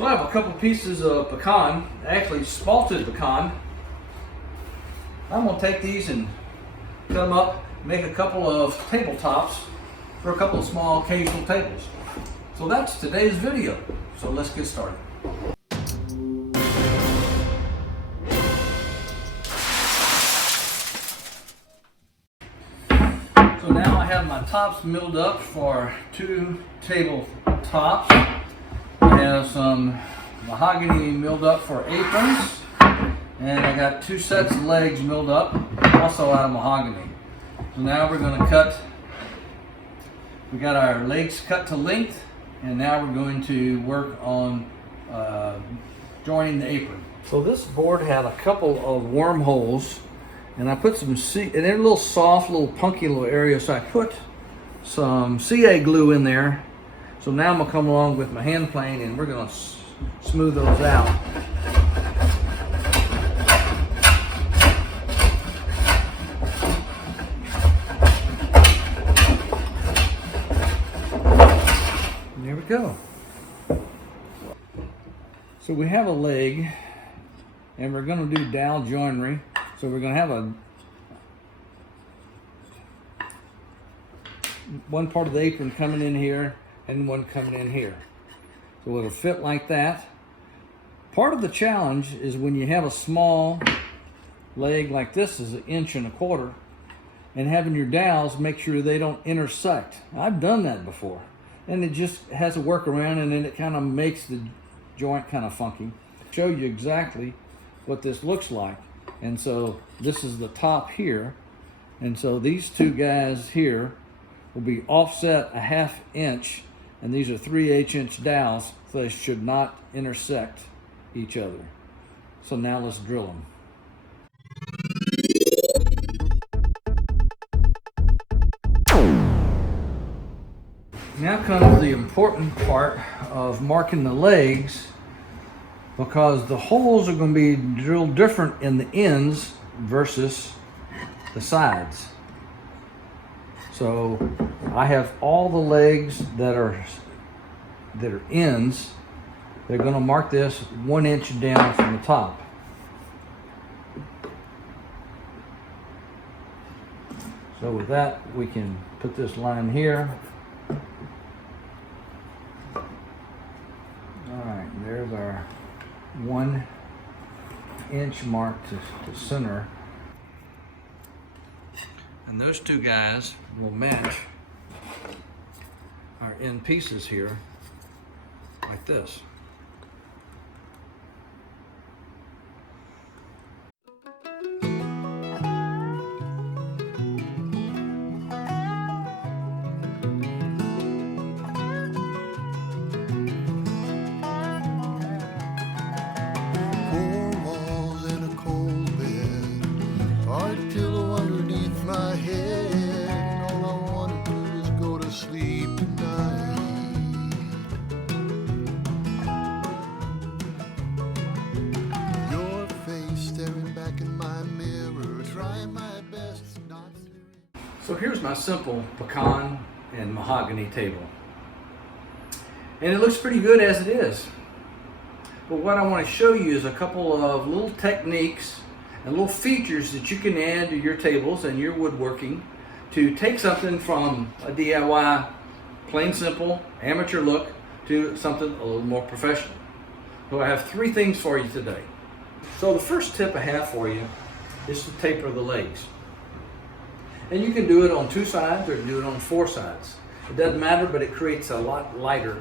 So I have a couple pieces of pecan, actually spalted pecan. I'm going to take these and cut them up, make a couple of tabletops for a couple of small occasional tables. So that's today's video. So let's get started. So now I have my tops milled up for 2 table tops. I have some mahogany milled up for aprons, and I got 2 sets of legs milled up, also out of mahogany. So now we're going to cut. We got our legs cut to length, and now we're going to work on joining the apron. So this board had a couple of wormholes, and I put some and they're a little soft, little punky little area, so I put some CA glue in there. So now I'm gonna come along with my hand plane and we're gonna smooth those out. And there we go. So we have a leg, and we're gonna do dowel joinery. So we're gonna have one part of the apron coming in here and one coming in here. So it'll fit like that. Part of the challenge is when you have a small leg like this is 1.25 inches, and having your dowels make sure they don't intersect. I've done that before, and it just has a workaround, and then it kind of makes the joint kind of funky. Show you exactly what this looks like. And so this is the top here, and so these 2 guys here will be offset 1/2 inch, and these are 3/8 inch dowels, so they should not intersect each other. So now let's drill them. Now comes the important part of marking the legs, because the holes are going to be drilled different in the ends versus the sides. So I have all the legs that are ends. They're going to mark this 1 inch down from the top. So with that, we can put this line here. All right, there's our 1 inch mark to center. And those 2 guys will match our end pieces here like this. So here's my simple pecan and mahogany table. And it looks pretty good as it is. But what I want to show you is a couple of little techniques and little features that you can add to your tables and your woodworking to take something from a DIY, plain simple, amateur look to something a little more professional. So I have 3 things for you today. So the first tip I have for you is to taper the legs. And you can do it on 2 sides or do it on 4 sides. It doesn't matter, but it creates a lot lighter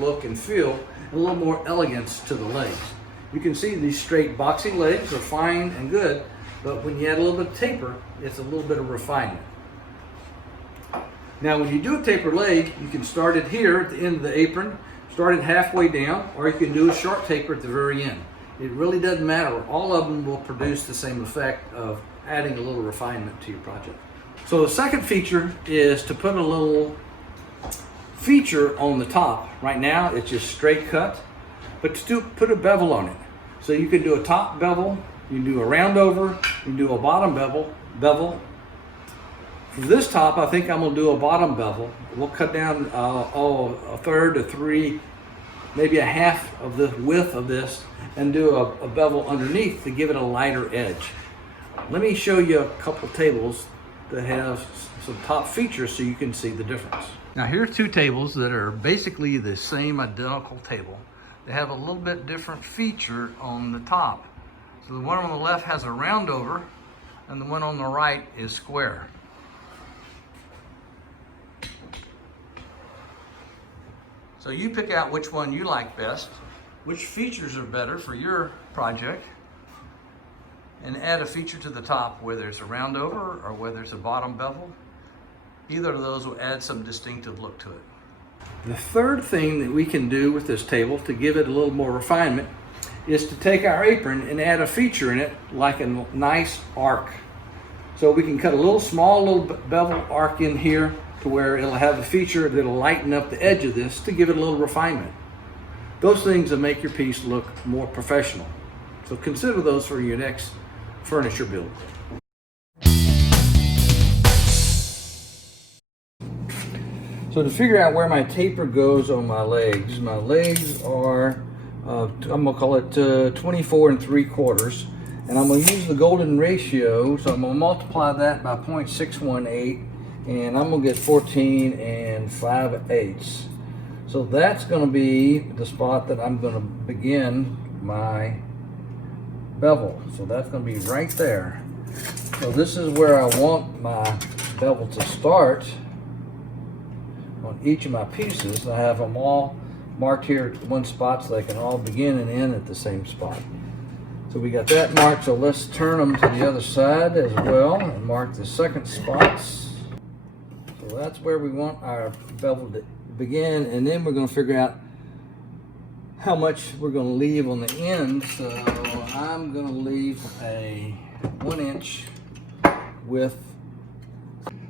look and feel and a little more elegance to the legs. You can see these straight boxy legs are fine and good, but when you add a little bit of taper, it's a little bit of refinement. Now when you do a taper leg, you can start it here at the end of the apron, start it halfway down, or you can do a short taper at the very end. It really doesn't matter. All of them will produce the same effect of adding a little refinement to your project. So the second feature is to put a little feature on the top. Right now it's just straight cut, but to put a bevel on it. So you can do a top bevel, you can do a round over, you can do a bottom bevel. For this top, I think I'm gonna do a bottom bevel. We'll cut down a 1/3 to 3 maybe a half of the width of this and do a bevel underneath to give it a lighter edge. Let me show you a couple tables that have some top features so you can see the difference. Now here are two tables that are basically the same identical table. They have a little bit different feature on the top. So the one on the left has a round over and the one on the right is square. So you pick out which one you like best, which features are better for your project, and add a feature to the top, whether it's a round over or whether it's a bottom bevel. Either of those will add some distinctive look to it. The third thing that we can do with this table to give it a little more refinement is to take our apron and add a feature in it like a nice arc. So we can cut a little small little bevel arc in here to where it'll have a feature that'll lighten up the edge of this to give it a little refinement. Those things will make your piece look more professional. So consider those for your next furniture build. So to figure out where my taper goes on my legs are, I'm gonna call it 24 3/4, and I'm gonna use the golden ratio, so I'm gonna multiply that by 0.618, and I'm gonna get 14 5/8. So that's gonna be the spot that I'm gonna begin my bevel. So that's gonna be right there. So this is where I want my bevel to start on each of my pieces. I have them all marked here at one spot so they can all begin and end at the same spot. So we got that marked, so let's turn them to the other side as well and mark the second spots. So that's where we want our bevel to begin, and then we're going to figure out how much we're going to leave on the end. So I'm going to leave a 1 inch width.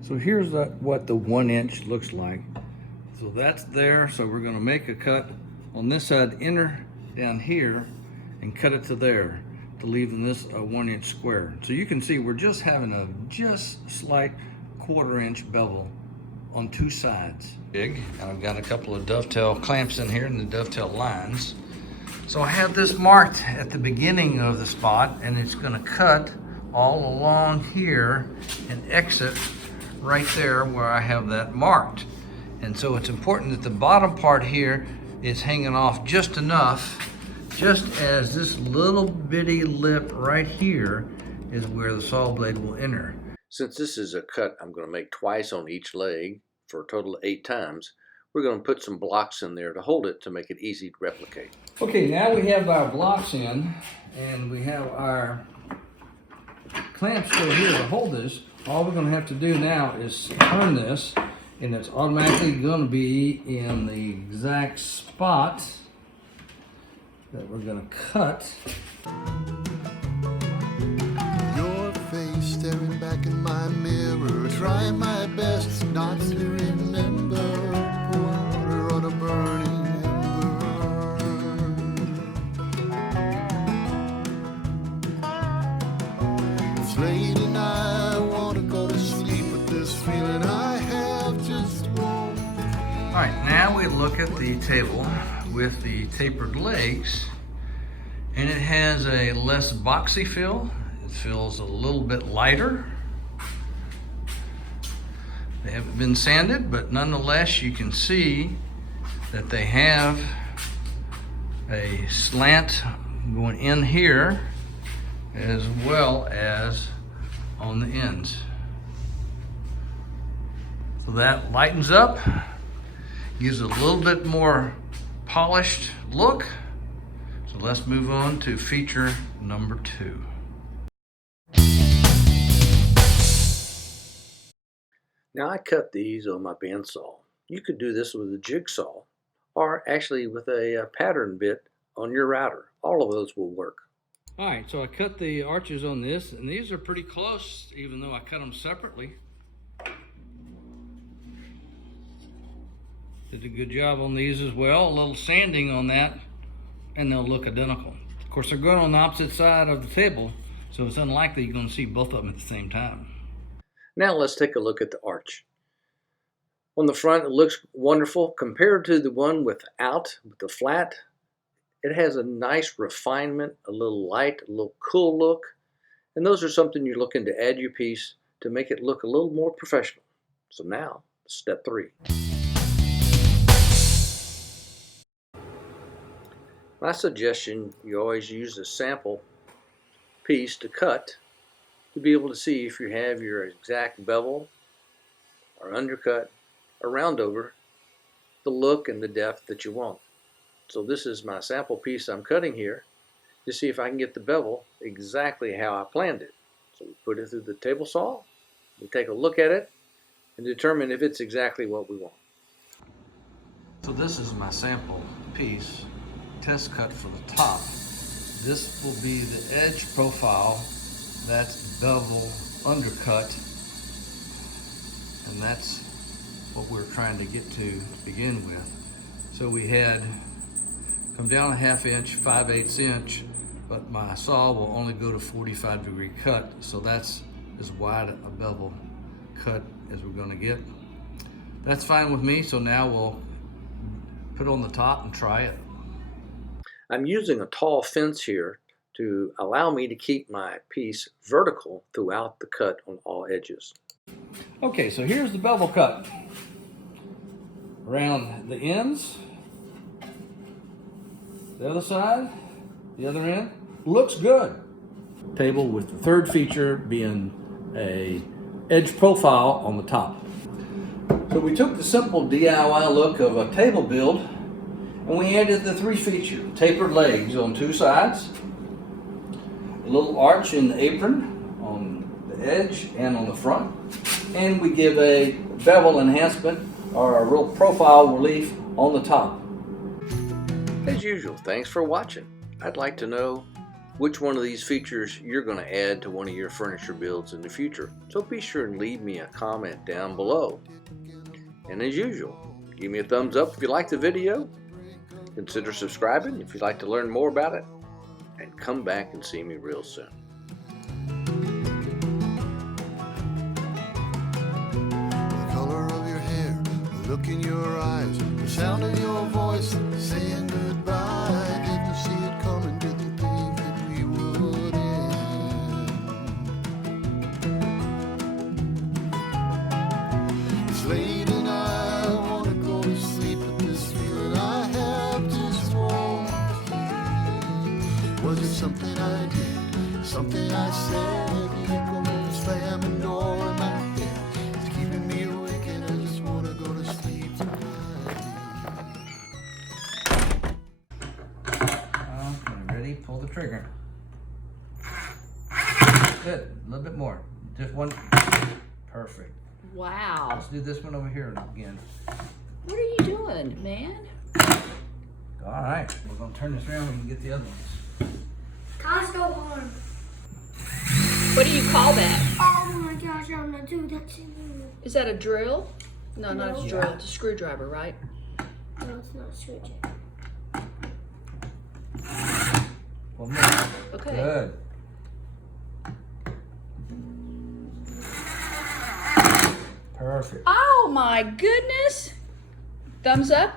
So here's what the 1 inch looks like. So that's there. So we're going to make a cut on this side, enter down here, and cut it to there to leave this a 1 inch square. So you can see we're just having a slight 1/4 inch bevel on two sides. Big, and I've got a couple of dovetail clamps in here and the dovetail lines. So I have this marked at the beginning of the spot, and it's going to cut all along here and exit right there where I have that marked. And so it's important that the bottom part here is hanging off just enough, just as this little bitty lip right here is where the saw blade will enter. Since this is a cut I'm going to make twice on each leg for a total of 8 times, we're going to put some blocks in there to hold it to make it easy to replicate. Okay, now we have our blocks in and we have our clamps still here to hold this. All we're going to have to do now is turn this, and it's automatically going to be in the exact spot that we're going to cut. Your face staring back in my mirror, trying my best not to remember. Water on a burning ember. It's late and I want to go to sleep, but this feeling I have just won't. All right, now we look at the table with the tapered legs, and it has a less boxy feel. It feels a little bit lighter. They haven't been sanded, but nonetheless you can see that they have a slant going in here as well as on the ends. So that lightens up, gives it a little bit more polished look. So let's move on to feature number 2. Now I cut these on my bandsaw. You could do this with a jigsaw or actually with a pattern bit on your router. All of those will work. All right, so I cut the arches on this, and these are pretty close even though I cut them separately. Did a good job on these as well. A little sanding on that and they'll look identical. Of course, they're going on the opposite side of the table, so it's unlikely you're going to see both of them at the same time. Now let's take a look at the arch. On the front, it looks wonderful. Compared to the one with the flat, it has a nice refinement, a little light, a little cool look. And those are something you're looking to add to your piece to make it look a little more professional. So now, step 3. My suggestion, you always use a sample piece to cut to be able to see if you have your exact bevel or undercut or round over the look and the depth that you want. So this is my sample piece I'm cutting here to see if I can get the bevel exactly how I planned it. So we put it through the table saw, we take a look at it and determine if it's exactly what we want. So this is my sample piece, test cut for the top. This will be the edge profile, that's bevel undercut, and that's what we're trying to get to begin with. So we had come down a 1/2 inch, 5/8 inch, but my saw will only go to 45-degree cut, so that's as wide a bevel cut as we're going to get. That's fine with me, so now we'll put it on the top and try it. I'm using a tall fence here to allow me to keep my piece vertical throughout the cut on all edges. Okay, so here's the bevel cut. Around the ends, the other side, the other end, looks good. Table with the third feature being a edge profile on the top. So we took the simple DIY look of a table build and we added the 3 feature, tapered legs on 2 sides, a little arch in the apron on the edge and on the front, and we give a bevel enhancement or a real profile relief on the top. As usual, thanks for watching. I'd like to know which one of these features you're going to add to one of your furniture builds in the future. So be sure and leave me a comment down below. And as usual, give me a thumbs up if you like the video. Consider subscribing if you'd like to learn more about it. And come back and see me real soon. Look in your eyes, the sound of your voice, saying goodbye. Didn't see it coming, didn't think that we would end. It's late and I wanna go to sleep, but this feeling I have just won't keep. Was it something I did, something I said? The echo of the slamming door in my head, it's keeping me awake and I just wanna go to sleep tonight. Okay, ready? Pull the trigger. Good. A little bit more. Just one. Perfect. Wow. Let's do this one over here again. What are you doing, man? All right. We're going to turn this around. We can get the other ones. Costco horn. What do you call that? Oh my gosh, I'm not doing that to you. Is that a drill? No, not No. a drill. It's a screwdriver, right? No, it's not a screwdriver. One more. Okay. Good. Perfect. Oh my goodness. Thumbs up.